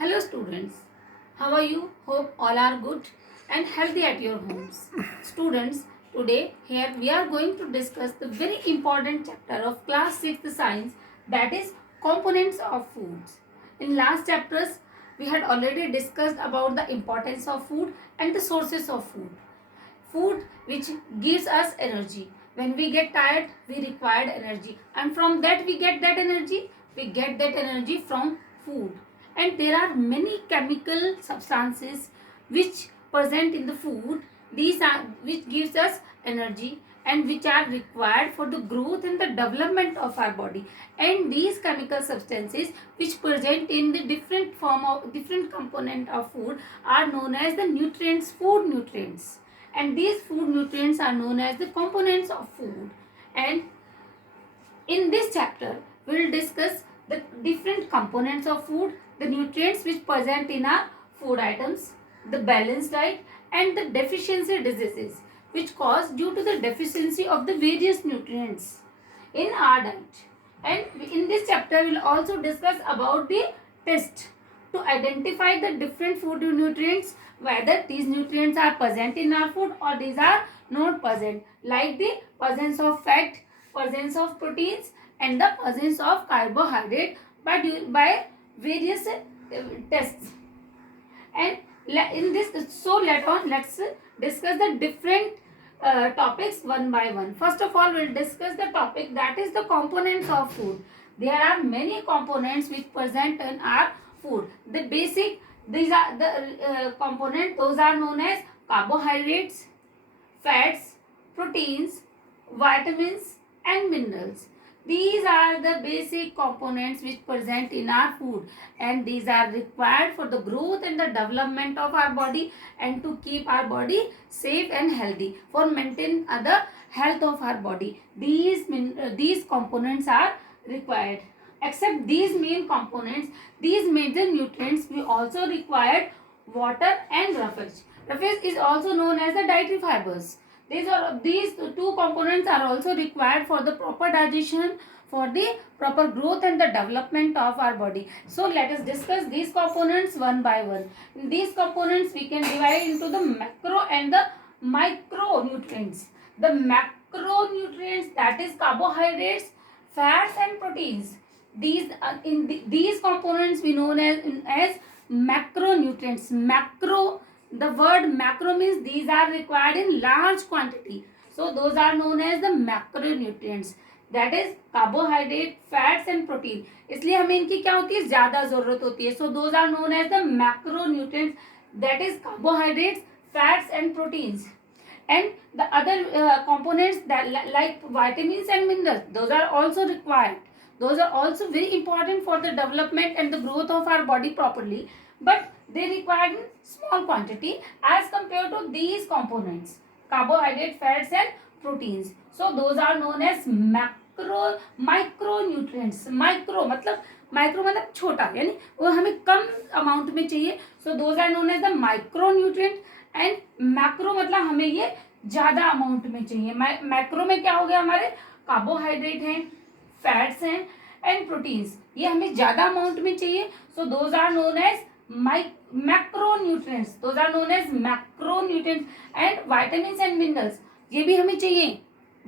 Hello students, how are you? Hope all are good and healthy at your homes. Students, today here we are going to discuss the very important chapter of class 6th science, that is components of foods. In last chapters we had already discussed about the importance of food and the sources of food. Food which gives us energy. When we get tired, we require energy, and from that we get that energy. We get that energy from food. And there are many chemical substances which present in the food. These are which gives us energy and which are required for the growth and the development of our body. And these chemical substances which present in the different form of different component of food are known as the nutrients, food nutrients. And these food nutrients are known as the components of food. And in this chapter we will discuss the different components of food, the nutrients which present in our food items, the balanced diet, and the deficiency diseases which cause due to the deficiency of the various nutrients in our diet. And in this chapter we will also discuss about the test to identify the different food nutrients, whether these nutrients are present in our food or these are not present, like the presence of fat, presence of proteins, and the presence of carbohydrate by various tests. And in this, so let's discuss the different topics one by one. First of all, we'll discuss the topic that is the components of food. There are many components which present in our food. The basic, these are the component, those are known as carbohydrates, fats, proteins, vitamins, and minerals. These are the basic components which present in our food, and these are required for the growth and the development of our body and to keep our body safe and healthy, for maintain the health of our body. These components are required. Except these main components, these major nutrients, we also require water and roughage. Roughage is also known as the dietary fibers. These two components are also required for the proper digestion, for the proper growth and the development of our body. So let us discuss these components one by one. In these components we can divide into the macro and the micronutrients. The macronutrients, that is carbohydrates, fats, and proteins. These components we known as macronutrients. The word macro means these are required in large quantity. So those are known as the macronutrients. That is carbohydrate, fats, and protein. इसलिए हमें इनकी क्या होती है, ज्यादा जरूरत होती है. So those are known as the macronutrients. That is carbohydrates, fats, and proteins. And the other components that like vitamins and minerals, those are also required. Those are also very important for the development and the growth of our body properly, but they require in small quantity as compared to these components, carbohydrate, fats, and proteins. So those are known as micronutrients. Micro मतलब छोटा, यानी वो हमें कम amount में चाहिए. So those are known as the micronutrient. And macro मतलब हमें ये ज्यादा अमाउंट में चाहिए. मैक्रो में क्या हो गया, हमारे कार्बोहाइड्रेट हैं, फैट्स हैं, एंड प्रोटीन्स, ये हमें ज्यादा अमाउंट में चाहिए. So those are known as macronutrients. Those are known as macronutrients. And vitamins and minerals, ये भी हमें चाहिए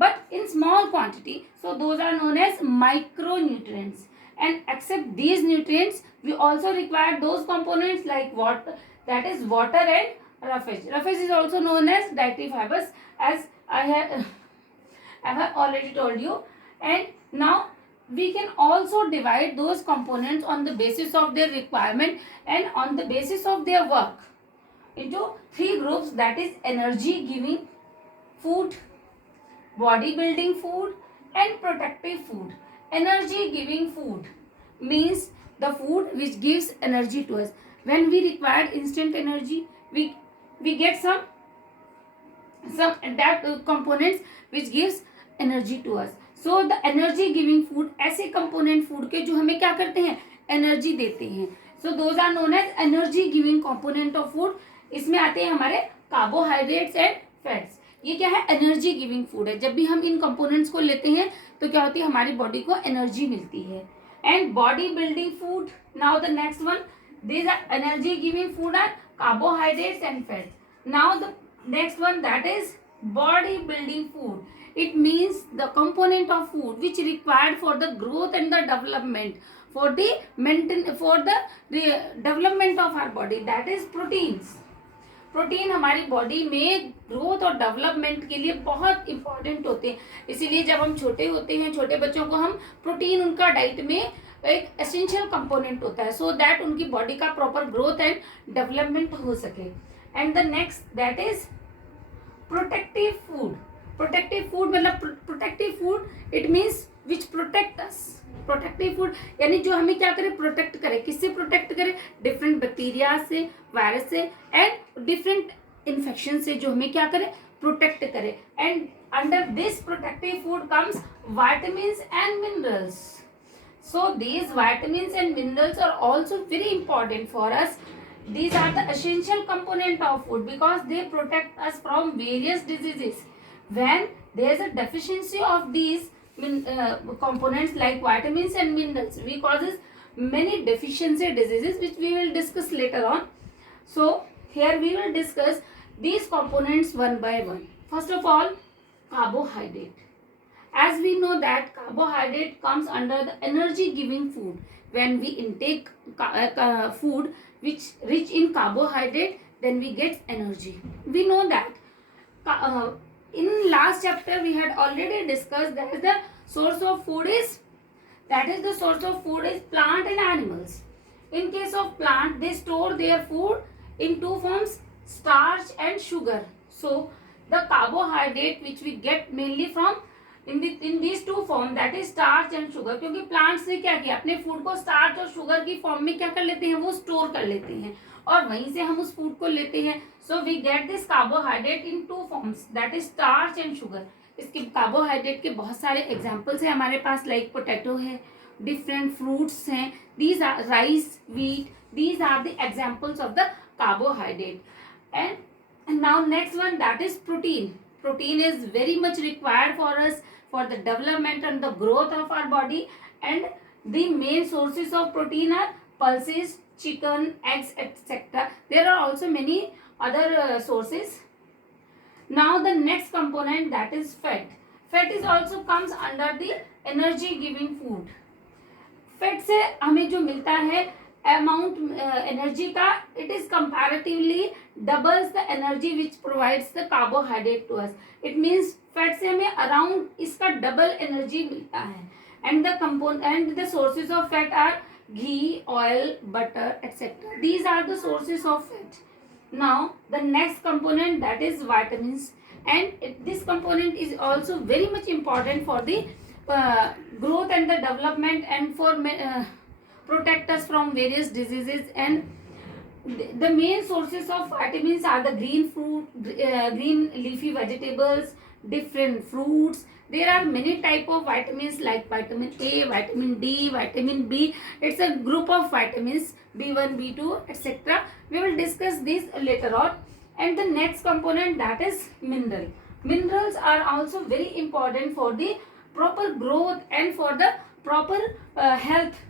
but in small quantity. So those are known as micronutrients. And except these nutrients, we also require those components like water, that is water and roughage. Roughage is also known as dietary fibers, as I have already told you. And now we can also divide those components on the basis of their requirement and on the basis of their work into three groups, that is energy giving food, body building food, and protective food. Energy giving food means the food which gives energy to us. When we require instant energy, we get some that components which gives energy to us. So the energy giving food, ऐसे component food के जो हमें क्या करते हैं, energy देते हैं. So those are known as energy giving component of food. इसमें आते हैं हमारे carbohydrates and fats. ये क्या है, एनर्जी गिविंग फूड है. जब भी हम इन कंपोनेंट्स को लेते हैं तो क्या होती है, हमारी बॉडी को एनर्जी मिलती है. And body building food, now the next one, These are energy giving food are carbohydrates and fats. Now the next one, that is body building food. It means the component of food which required for the growth and the development, for the development of our body, that is proteins. Protein हमारी body में growth और development के लिए बहुत important होते हैं, इसीलिए जब हम छोटे होते हैं, छोटे बच्चों को हम प्रोटीन उनका डाइट में एक एसेंशियल कंपोनेंट होता है, सो दैट उनकी बॉडी का प्रॉपर ग्रोथ एंड डेवलपमेंट हो सके. And the next that is protective food. Protective food मतलब protective food it means which protect us. Protective food यानी जो हमें क्या करे, प्रोटेक्ट करे. किससे प्रोटेक्ट करे? डिफरेंट बैक्टीरिया से, वायरस से एंड डिफरेंट इन्फेक्शन से, जो हमें क्या करे, प्रोटेक्ट करे. And under this protective food comes vitamins and minerals. So these vitamins and minerals are also very important for us. These are the essential component of food because they protect us from various diseases. When there is a deficiency of these components like vitamins and minerals, we causes many deficiency diseases which we will discuss later on. So here we will discuss these components one by one. First of all, carbohydrate. As we know that carbohydrate comes under the energy giving food. When we intake food which rich in carbohydrate, then we get energy. We know that in last chapter we had already discussed that the source of food is plant and animals. In case of plant, they store their food in two forms, starch and sugar. So the carbohydrate which we get mainly from in these two form, that is starch and sugar. क्योंकि plants ने क्या किया, अपने food को starch और sugar की form में क्या कर लेते हैं, वो स्टोर कर लेते हैं और वहीं से हम उस फूड को लेते हैं. So we get this carbohydrate in two forms, that is starch and sugar. इसके कार्बोहाइड्रेट के बहुत सारे एग्जाम्पल्स हैं हमारे पास, लाइक पोटैटो है, डिफरेंट फ्रूट्स हैं, these are rice, wheat, these are the examples of the carbohydrate. And now next one, that is protein. Protein is very much required for us for the development and the growth of our body, and the main sources of protein are pulses, chicken, eggs, etc. There are also many other sources. Now the next component, that is fat. Fat is also comes under the energy giving food. Fat से हमें जो मिलता है amount energy का, it is comparatively doubles the energy which provides the carbohydrate to us. It means fat से हमें around इसका double energy मिलता है. And the sources of fat are ghee, oil, butter etcetera. These are the sources of fat. Now the next component, that is vitamins, and this component is also very much important for the growth and the development and for protect us from various diseases. And the main sources of vitamins are the green leafy vegetables, different fruits. There are many type of vitamins like vitamin A, vitamin D, vitamin B. It's a group of vitamins, B1, B2, etc. We will discuss this later on. And the next component, that is mineral. Minerals are also very important for the proper growth and for the proper health.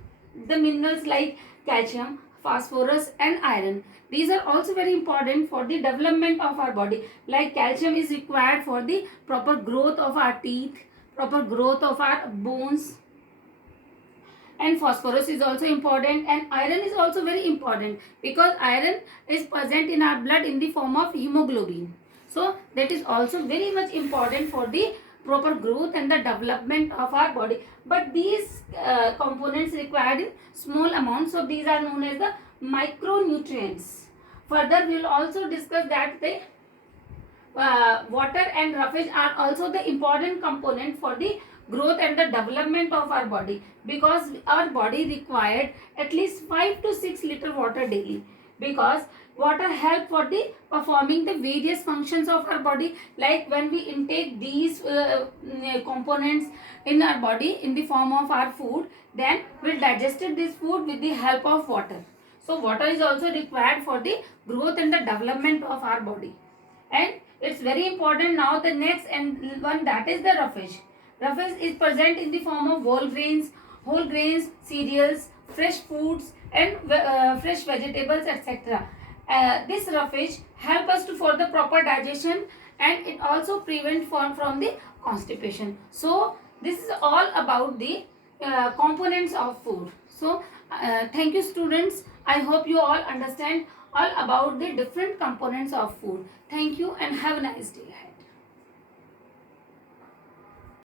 The minerals like calcium, phosphorus and iron, these are also very important for the development of our body. Like calcium is required for the proper growth of our teeth, proper growth of our bones, and phosphorus is also important, and iron is also very important because iron is present in our blood in the form of hemoglobin. So that is also very much important for the proper growth and the development of our body. But these components required in small amounts, so these are known as the micronutrients. Further we will also discuss that the water and roughage are also the important component for the growth and the development of our body, because our body required at least 5 to 6 liter water daily, because water help for the performing the various functions of our body. Like when we intake these components in our body in the form of our food, then we'll digest this food with the help of water. So water is also required for the growth and the development of our body, and it's very important. Now the next and one, that is the roughage. Roughage is present in the form of whole grains, cereals, fresh foods, and fresh vegetables, etc. This roughage help us to for the proper digestion, and it also prevent from the constipation. So this is all about the components of food. So thank you students. I hope you all understand all about the different components of food. Thank you and have a nice day ahead.